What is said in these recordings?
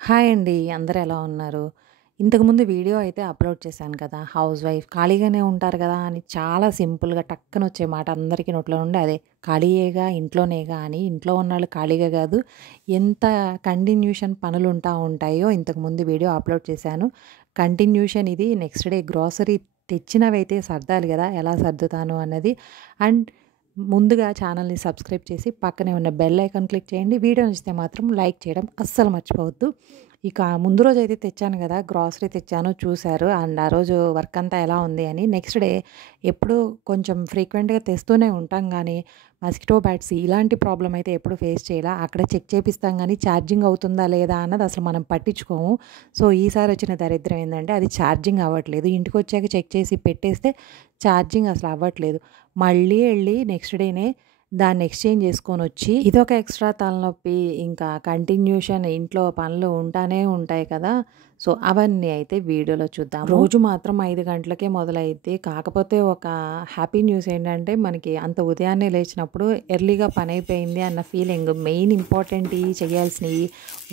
Hi అండి. అందరూ ఎలా ఉన్నారు? ఇంతకుముందు వీడియో అయితే అప్‌లోడ్ చేశాను కదా! హౌస్ వైఫ్ ఖాళీగానే ఉంటారు కదా! అని చాలా సింపుల్‌గా టక్కన వచ్చే మాట అందరికీ నోట్లో నుండి అదే. ఖాళీయేగా, ఇంట్లోనేగా అని ఇంట్లో ఉన్నోళ్ళు ఖాళీగా కాదు, ఎంత కంటిన్యూషన్ పనులుంటా ఉంటాయో ఇంతకుముందు వీడియో అప్‌లోడ్ చేశాను. కంటిన్యూషన్ ఇది నెక్స్ట్ డే గ్రోసరీ తెచ్చినవైతే సర్దాలి కదా! ఎలా సర్దుతాను అన్నది. అండ్ ముందుగా ఛానల్‌ని సబ్స్క్రైబ్ చేసి పక్కనే ఉన్న బెల్ ఐకాన్ క్లిక్ చేయండి. వీడియో నచ్చితే మాత్రం లైక్ చేయడం అస్సలు మర్చిపోవద్దు. ఇక ముందు రోజైతే తెచ్చాను గదా! గ్రోసరీ తెచ్చాను చూసారు. అండ్ ఆ రోజు వర్క్ అంతా ఎలా ఉంది అని. నెక్స్ట్ డే ఎప్పుడూ కొంచెం ఫ్రీక్వెంట్‌గా తెస్తూనే ఉంటాం గానీ, మస్కిటో బ్యాట్స్ ఇలాంటి ప్రాబ్లమ్ అయితే ఎప్పుడు ఫేస్ చేయలా. అక్కడ చెక్ చేపిస్తాం గానీ, ఛార్జింగ్ అవుతుందా లేదా అన్నది అసలు మనం పట్టించుకోము. సో, ఈసారి వచ్చిన దరిద్రం ఏందంటే అది ఛార్జింగ్ అవ్వట్లేదు. ఇంటికొచ్చాక చెక్ చేసి పెట్టేస్తే ఛార్జింగ్ అసలు అవ్వట్లేదు. మళ్ళీ ఎళ్లి నెక్స్ట్ డేనే దాన్ని ఎక్స్‌చేంజ్ చేసుకొనొచ్చి ఇదొక ఎక్స్‌ట్రా తలనొప్పి. ఇంకా కంటిన్యూషన్ ఇంట్లో పనులు ఉంటానే ఉంటాయి కదా! సో, అవన్నీ అయితే వీడియోలో చూద్దాము. రోజు మాత్రం 5 గంటలకే మొదలైద్ది. కాకపోతే ఒక హ్యాపీ న్యూస్ ఏంటంటే మనకి అంత ఉదయాన్నే లేచినప్పుడు ఎర్లీగా పనైపోయింది అన్న ఫీలింగ్. మెయిన్ ఇంపార్టెంటియి చేయాల్సినయి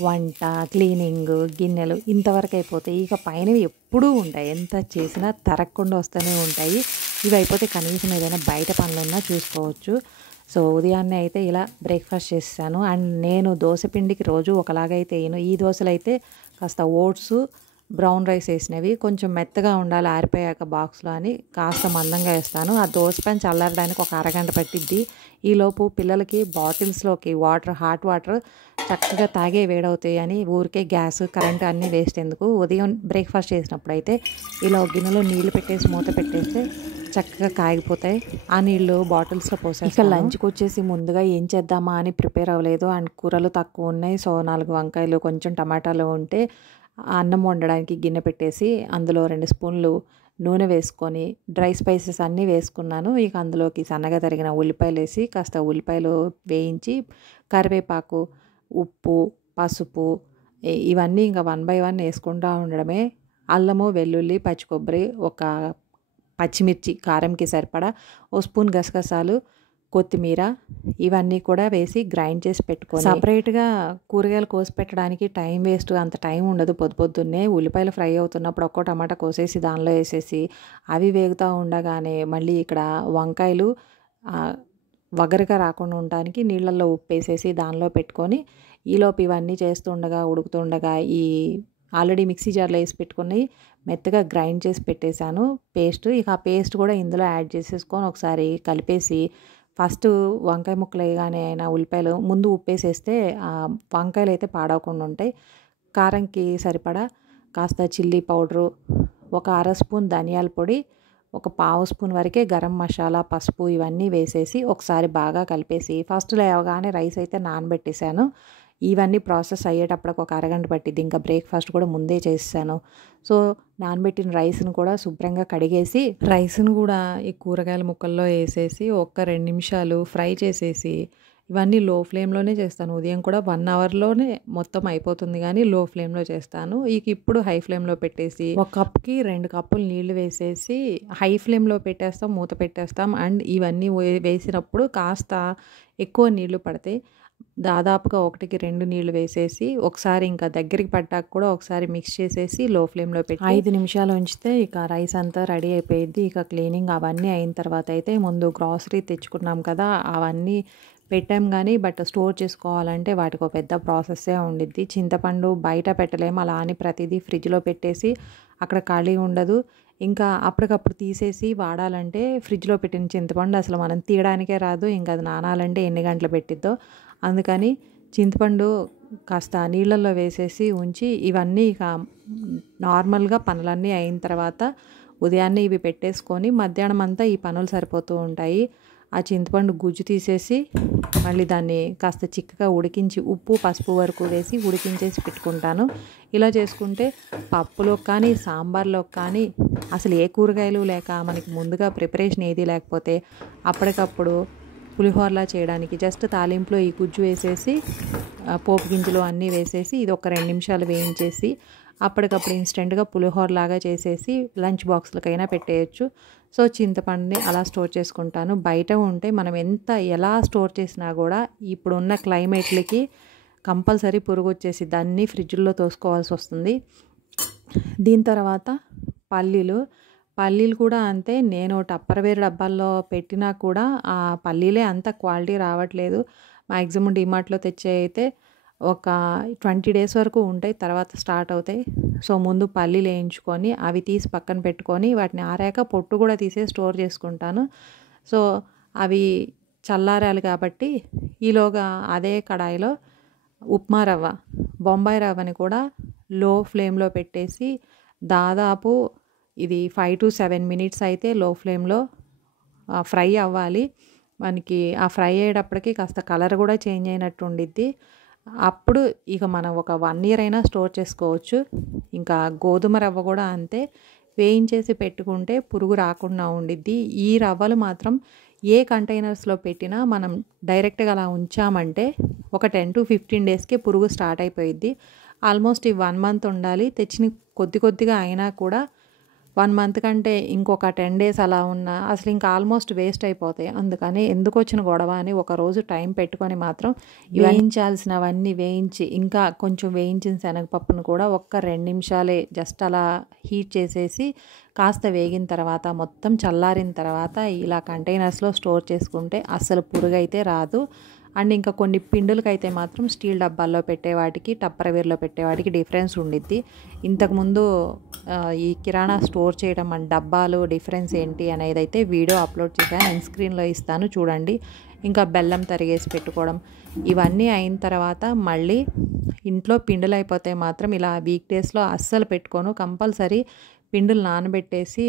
వంట, క్లీనింగు, గిన్నెలు ఇంతవరకు అయిపోతాయి. ఇక పైనవి ఎప్పుడూ ఉంటాయి. ఎంత చేసినా తరగకుండా వస్తూనే ఉంటాయి. ఇవి అయిపోతే కనీసం ఏదైనా బయట పనులున్నా చూసుకోవచ్చు. సో, ఉదయాన్నే అయితే ఇలా బ్రేక్‌ఫాస్ట్ చేసేసాను. అండ్ నేను దోస పిండికి రోజు ఒకలాగైతే ఎయను. ఈ దోసలైతే కాస్త ఓట్సు, బ్రౌన్ రైస్ ఏసినవి. కొంచెం మెత్తగా ఉండాలి ఆరిపోయాక బాక్స్‌లో అని కాస్త మందంగా ఏస్తాను. ఆ దోస పెనం చల్లారడానికి ఒక అరగంట పట్టిద్ది. ఈలోపు పిల్లలకి బాటిల్స్‌లోకి హాట్ వాటర్ చక్కగా తాగే వేడవుతాయని ఊరికే గ్యాస్, కరెంట్ అన్నీ వేస్ట్ ఎందుకు. ఉదయం బ్రేక్‌ఫాస్ట్ చేసినప్పుడైతే ఇలా ఒక గిన్నెలో నీళ్లు పెట్టేసి మూత పెట్టేస్తే చక్కగా కాగిపోతాయి. ఆ నీళ్లు బాటిల్స్‌లో పోసేస్తాను. ఇక లంచ్‌కొచ్చేసి ముందుగా ఏం చేద్దామా అని ప్రిపేర్ అవ్వలేదు. అండ్ కూరలు తక్కువున్నాయి. సో, 4 వంకాయలు, కొంచెం టమాటాలు ఉంటే అన్నం వండడానికి గిన్నె పెట్టేసి అందులో 2 స్పూన్లు నూనె వేసుకొని డ్రై స్పైసెస్ అన్నీ వేసుకున్నాను. ఇక అందులోకి సన్నగా తరిగిన ఉల్లిపాయలేసి కాస్త ఉల్లిపాయలు వేయించి కరివేపాకు, ఉప్పు, పసుపు ఇవన్నీ ఇంకా వన్ బై వన్ ఏసుకుంటా ఉండడమే. అల్లము, వెల్లుల్లి, పచ్చి కొబ్బరి, ఒక పచ్చిమిర్చి కారంకి సరిపడా, ఓ స్పూన్ గసగసాలు, కొత్తిమీర ఇవన్నీ కూడా వేసి గ్రైండ్ చేసి పెట్టుకొని సపరేట్‌గా కూరగాయలు కోసి పెట్టడానికి టైం వేస్ట్ అంత టైం ఉండదు. పొద్దున్నే ఉల్లిపాయలు ఫ్రై అవుతున్నప్పుడు ఒక్కో టమాటా కోసేసి దానిలో ఏసేసి అవి వేగుతా ఉండగానే మళ్ళీ ఇక్కడ వంకాయలు వగరుగా రాకుండా ఉండటానికి నీళ్ళల్లో ఉప్పేసేసి దానిలో పెట్టుకొని ఈలోపు ఇవన్నీ చేస్తుండగా ఉడుకుతుండగా ఈ ఆల్రెడీ మిక్సీ జార్‌లో ఏసి పెట్టుకొని మెత్తగా గ్రైండ్ చేసి పెట్టేశాను పేస్ట్. ఇక ఆ పేస్ట్ కూడా ఇందులో యాడ్ చేసేసుకొని ఒకసారి కలిపేసి ఫస్ట్ వంకాయ ముక్కలు వేయగానే అయినా ఉల్లిపాయలు ముందు ఉప్పేసేస్తే వంకాయలైతే పాడవకుండా ఉంటాయి. కారంకి సరిపడా కాస్త చిల్లీ పౌడరు, ఒక అర స్పూన్ ధనియాల పొడి, ఒక పావు స్పూన్ వరకే గరం మసాలా, పసుపు ఇవన్నీ వేసేసి ఒకసారి బాగా కలిపేసి ఫస్ట్ లేవగానే రైస్ అయితే నానబెట్టేశాను. ఇవన్నీ ప్రాసెస్ అయ్యేటప్పటికి ఒక అరగంట పట్టిద్ది. ఇంకా బ్రేక్‌ఫాస్ట్ కూడా ముందే చేసేసాను. సో, నానబెట్టిన రైస్‌ని కూడా శుభ్రంగా కడిగేసి రైస్‌ని కూడా ఈ కూరగాయల ముక్కల్లో ఏసేసి ఒక్క 2 నిమిషాలు ఫ్రై చేసేసి ఇవన్నీ లో ఫ్లేమ్‌లోనే చేస్తాను. ఉదయం కూడా 1 అవర్‌లోనే మొత్తం అయిపోతుంది గానీ లో ఫ్లేమ్‌లో చేస్తాను. ఇక ఇప్పుడు హై ఫ్లేమ్‌లో పెట్టేసి ఒక కప్‌కి 2 కప్పులు నీళ్లు వేసేసి హై ఫ్లేమ్‌లో పెట్టేస్తాం, మూత పెట్టేస్తాం. అండ్ ఇవన్నీ వేసినప్పుడు కాస్త ఎక్కువ నీళ్లు పడతాయి. దాదాపుగా 1కి 2 నీళ్లు వేసేసి ఒకసారి ఇంకా దగ్గరికి పడ్డాక కూడా ఒకసారి మిక్స్ చేసేసి లో ఫ్లేమ్‌లో పెట్టి 5 నిమిషాలు ఉంచితే ఇక రైస్ అంతా రెడీ అయిపోయిద్ది. ఇక క్లీనింగ్ అవన్నీ అయిన తర్వాత అయితే ముందు గ్రాసరీ తెచ్చుకున్నాం కదా! అవన్నీ పెట్టాం గానీ బట్ స్టోర్ చేసుకోవాలంటే వాటికో పెద్ద ప్రాసెస్సే ఉండిద్ది. చింతపండు బయట పెట్టలేము. అలా అని ప్రతిదీ ఫ్రిడ్జ్‌లో పెట్టేసి అక్కడ ఖాళీ ఉండదు. ఇంకా అప్పటికప్పుడు తీసేసి వాడాలంటే ఫ్రిడ్జ్‌లో పెట్టిన చింతపండు అసలు మనం తీయడానికే రాదు. ఇంకా అది నానాలంటే ఎన్ని గంటలు పెట్టిద్దో. అందుకని చింతపండు కాస్త నీళ్ళల్లో వేసేసి ఉంచి ఇవన్నీ ఇక నార్మల్‌గా పనులన్నీ అయిన తర్వాత ఉదయాన్నే ఇవి పెట్టేసుకొని మధ్యాహ్నం అంతా ఈ పనులు సరిపోతూ ఉంటాయి. ఆ చింతపండు గుజ్జు తీసేసి మళ్ళీ దాన్ని కాస్త చిక్కగా ఉడికించి ఉప్పు, పసుపు వరకు వేసి ఉడికించేసి పెట్టుకుంటాను. ఇలా చేసుకుంటే పప్పులోకి కానీ, సాంబార్‌లోకి కానీ అసలు ఏ కూరగాయలు లేక మనకి ముందుగా ప్రిపరేషన్ ఏది లేకపోతే అప్పటికప్పుడు పులిహోరలా చేయడానికి జస్ట్ తాలింపులో ఈ గుజ్జు వేసేసి పోపు గింజలు అన్నీ వేసేసి ఇది ఒక 2 నిమిషాలు వేయించేసి అప్పటికప్పుడు ఇన్స్టెంట్‌గా పులిహోరలాగా చేసేసి లంచ్ బాక్స్‌లకైనా పెట్టేయొచ్చు. సో, చింతపండుని అలా స్టోర్ చేసుకుంటాను. బయట ఉంటే మనం ఎలా స్టోర్ చేసినా కూడా ఇప్పుడున్న క్లైమేట్‌లకి కంపల్సరీ పురుగు వచ్చేసిద్ది. అన్నీ ఫ్రిడ్జ్‌లో తోసుకోవాల్సి వస్తుంది. దీని తర్వాత పల్లీలు కూడా అంతే. నేను టప్పర్‌వేర్ డబ్బాల్లో పెట్టినా కూడా ఆ పల్లీలే అంత క్వాలిటీ రావట్లేదు. మ్యాక్సిమం డీమార్ట్‌లో తెచ్చేవి అయితే ఒక 20 డేస్ వరకు ఉంటాయి. తర్వాత స్టార్ట్ అవుతాయి. సో, ముందు పల్లీలు వేయించుకొని అవి తీసి పక్కన పెట్టుకొని వాటిని ఆరాక పొట్టు కూడా తీసేసి స్టోర్ చేసుకుంటాను. సో, అవి చల్లారాలి కాబట్టి ఈలోగా అదే కడాయిలో ఉప్మా రవ్వ, బొంబాయి రవ్వని కూడా లో ఫ్లేమ్‌లో పెట్టేసి దాదాపు ఇది 5-7 మినిట్స్ అయితే లో ఫ్లేమ్‌లో ఫ్రై అవ్వాలి. మనకి ఆ ఫ్రై అయ్యేటప్పటికి కాస్త కలర్ కూడా చేంజ్ అయినట్టు ఉండిద్ది. అప్పుడు ఇక మనం ఒక 1 ఇయర్ అయినా స్టోర్ చేసుకోవచ్చు. ఇంకా గోధుమ రవ్వ కూడా అంతే. వేయించేసి పెట్టుకుంటే పురుగు రాకుండా ఉండిద్ది. ఈ రవ్వలు మాత్రం ఏ కంటైనర్స్‌లో పెట్టినా మనం డైరెక్ట్‌గా అలా ఉంచామంటే ఒక 10-15 డేస్‌కే పురుగు స్టార్ట్ అయిపోయిద్ది. ఆల్మోస్ట్ ఈ 1 మంత్ ఉండాలి. తెచ్చిన కొద్దిగా అయినా కూడా 1 మంత్ కంటే ఇంకొక 10 డేస్ అలా ఉన్నా అసలు ఇంకా ఆల్మోస్ట్ వేస్ట్ అయిపోతాయి. అందుకని ఎందుకొచ్చిన గొడవ అని ఒకరోజు టైం పెట్టుకొని మాత్రం వేయించాల్సినవన్నీ వేయించి, ఇంకా కొంచెం వేయించిన శనగపప్పును కూడా ఒక్క 2 నిమిషాలే జస్ట్ అలా హీట్ చేసేసి కాస్త వేగిన తర్వాత మొత్తం చల్లారిన తర్వాత ఇలా కంటైనర్స్‌లో స్టోర్ చేసుకుంటే అస్సలు పురుగైతే రాదు. అండ్ ఇంకా కొన్ని పిండులకైతే మాత్రం స్టీల్ డబ్బాల్లో పెట్టేవాటికి, టప్పర్‌వేర్‌లో పెట్టేవాటికి డిఫరెన్స్ ఉండిద్ది. ఇంతకుముందు ఈ కిరాణా స్టోర్ చేయడం అండ్ డబ్బాలు డిఫరెన్స్ ఏంటి అనేదైతే వీడియో అప్లోడ్ చేశాను. ఎండ్ స్క్రీన్‌లో ఇస్తాను చూడండి. ఇంకా బెల్లం తరిగేసి పెట్టుకోవడం ఇవన్నీ అయిన తర్వాత మళ్ళీ ఇంట్లో పిండిలు అయిపోతే మాత్రం ఇలా వీక్ డేస్‌లో అస్సలు పెట్టుకోను. కంపల్సరీ పిండిలు నానబెట్టేసి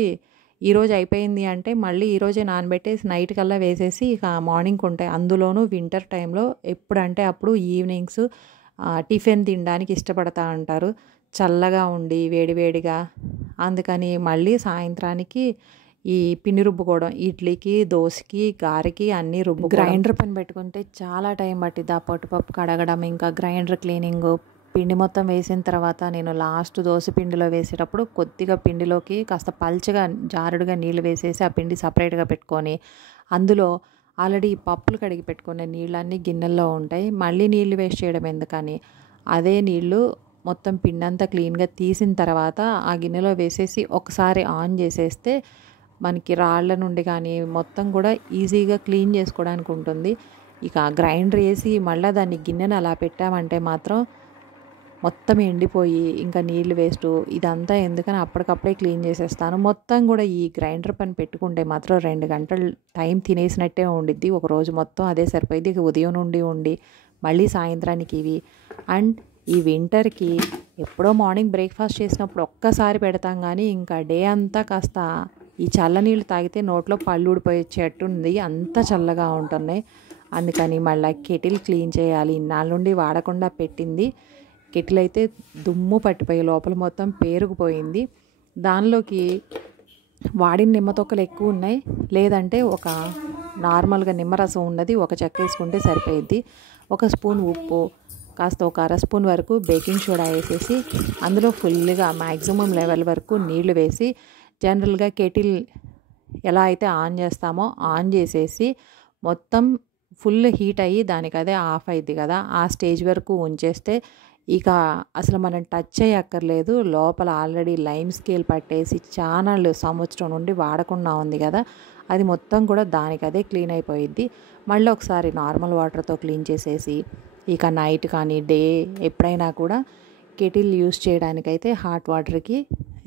ఈరోజు అయిపోయింది అంటే మళ్ళీ ఈరోజే నానబెట్టేసి నైట్ కల్లా వేసేసి ఇక మార్నింగ్‌కి ఉంటాయి. అందులోనూ వింటర్ టైంలో ఎప్పుడంటే అప్పుడు ఈవినింగ్స్ టిఫిన్ తినడానికి ఇష్టపడతా ఉంటారు. చల్లగా ఉండి వేడివేడిగా. అందుకని మళ్ళీ సాయంత్రానికి ఈ పిండి రుబ్బుకోవడం ఇడ్లీకి, దోసకి, గారెకి అన్నీ గ్రైండర్ పని పెట్టుకుంటే చాలా టైం పట్టిద్ది. ఆ పొట్టుపప్పు కడగడం, ఇంకా గ్రైండర్ క్లీనింగు, పిండి మొత్తం వేసిన తర్వాత నేను లాస్ట్ దోస పిండిలో వేసేటప్పుడు కొద్దిగా పిండిలోకి కాస్త పల్చగా జారుడుగా నీళ్ళు వేసేసి ఆ పిండి సపరేట్గా పెట్టుకొని అందులో ఆల్రెడీ పప్పులు కడిగి పెట్టుకునే నీళ్ళన్నీ గిన్నెల్లో ఉంటాయి. మళ్ళీ నీళ్ళు వేస్ట్ చేయడం ఎందుకని అదే నీళ్ళు మొత్తం పిండి అంతా క్లీన్గా తీసిన తర్వాత ఆ గిన్నెలో వేసేసి ఒకసారి ఆన్ చేసేస్తే మనకి రాళ్ళ నుండి కానీ మొత్తం కూడా ఈజీగా క్లీన్ చేసుకోవడానికి ఉంటుంది. ఇక గ్రైండర్ వేసి మళ్ళీ దాన్ని గిన్నెను అలా పెట్టామంటే మాత్రం మొత్తం ఎండిపోయి ఇంకా నీళ్ళు వేస్టు ఇదంతా ఎందుకని అప్పటికప్పుడే క్లీన్ చేసేస్తాను. మొత్తం కూడా ఈ గ్రైండర్ పని పెట్టుకుంటే మాత్రం 2 గంటలు టైం తినేసినట్టే ఉండిద్ది. ఒక రోజు మొత్తం అదే సరిపోయింది. ఇక ఉదయం నుండి ఉండి మళ్ళీ సాయంత్రానికి ఇవి. అండ్ ఈ వింటర్కి ఎప్పుడో మార్నింగ్ బ్రేక్ఫాస్ట్ చేసినప్పుడు ఒక్కసారి పెడతాం కానీ ఇంకా డే అంతా కాస్త ఈ చల్లనీళ్ళు తాగితే నోట్లో పళ్ళు ఊడిపోయేటట్టుంది. అంత చల్లగా ఉంటున్నాయి. అందుకని మళ్ళీ కెటిల్ క్లీన్ చేయాలి. ఇన్నాళ్ళ నుండి వాడకుండా పెట్టింది కెటిల్ అయితే దుమ్ము పట్టిపోయి లోపల మొత్తం పేరుకుపోయింది. దానిలోకి వాడిన నిమ్మ తొక్కలు ఎక్కువ ఉన్నాయి. లేదంటే ఒక నార్మల్గా నిమ్మరసం ఉన్నది ఒక చెక్క వేసుకుంటే సరిపోయిద్ది. ఒక స్పూన్ ఉప్పు, కాస్త ఒక అర స్పూన్ వరకు బేకింగ్ సోడా వేసేసి అందులో ఫుల్గా మ్యాక్సిమం లెవెల్ వరకు నీళ్లు వేసి జనరల్గా కెటిల్ ఎలా అయితే ఆన్ చేస్తామో ఆన్ చేసేసి మొత్తం ఫుల్ హీట్ అయ్యి దానికి అదే ఆఫ్ అయింది కదా, ఆ స్టేజ్ వరకు ఉంచేస్తే ఇక అసలు మనం టచ్ చేయక్కర్లేదు. లోపల ఆల్రెడీ లైమ్ స్కేల్ పట్టేసి చానాళ్ళు సంవత్సరం నుండి వాడకుండా ఉంది కదా, అది మొత్తం కూడా దానికి అదే క్లీన్ అయిపోయిద్ది. మళ్ళీ ఒకసారి నార్మల్ వాటర్తో క్లీన్ చేసేసి ఇక నైట్ కానీ డే ఎప్పుడైనా కూడా కెటిల్ యూస్ చేయడానికైతే హాట్ వాటర్కి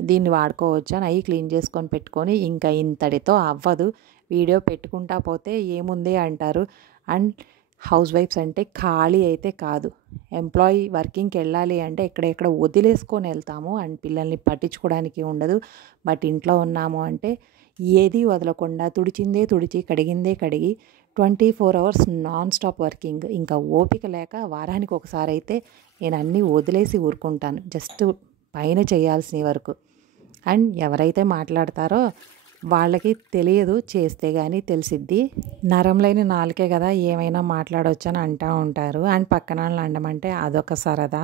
దీన్ని వాడుకోవచ్చు. అవి క్లీన్ చేసుకొని పెట్టుకొని ఇంకా ఇంతటితో అవ్వదు. వీడియో పెట్టుకుంటా పోతే ఏముంది అంటారు. అండ్ హౌస్ వైఫ్స్ అంటే ఖాళీ అయితే కాదు. ఎంప్లాయీ వర్కింగ్కి వెళ్ళాలి అంటే ఎక్కడెక్కడ వదిలేసుకొని వెళ్తాము అండ్ పిల్లల్ని పట్టించుకోవడానికి ఉండదు. బట్ ఇంట్లో ఉన్నాము అంటే ఏది వదలకుండా తుడిచిందే తుడిచి కడిగిందే కడిగి 24 అవర్స్ నాన్ స్టాప్ వర్కింగ్. ఇంకా ఓపిక లేక వారానికి ఒకసారి అయితే నేను అన్నీ వదిలేసి ఊరుకుంటాను, జస్ట్ పైన చేయాల్సిన వరకు. అండ్ ఎవరైతే మాట్లాడతారో వాళ్ళకి తెలియదు, చేస్తే కానీ తెలిసిద్ది. నరం లేని నాలుకే కదా ఏమైనా మాట్లాడవచ్చు అని అంటూ ఉంటారు. అండ్ పక్కన వాళ్ళు అనడమంటే అదొక సరదా,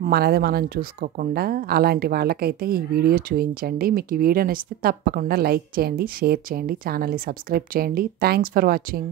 మనది మనం చూసుకోకుండా. అలాంటి వాళ్ళకైతే ఈ వీడియో చూపించండి. మీకు ఈ వీడియో నచ్చితే తప్పకుండా లైక్ చేయండి, షేర్ చేయండి, ఛానల్ని సబ్స్క్రైబ్ చేయండి. Thanks for watching.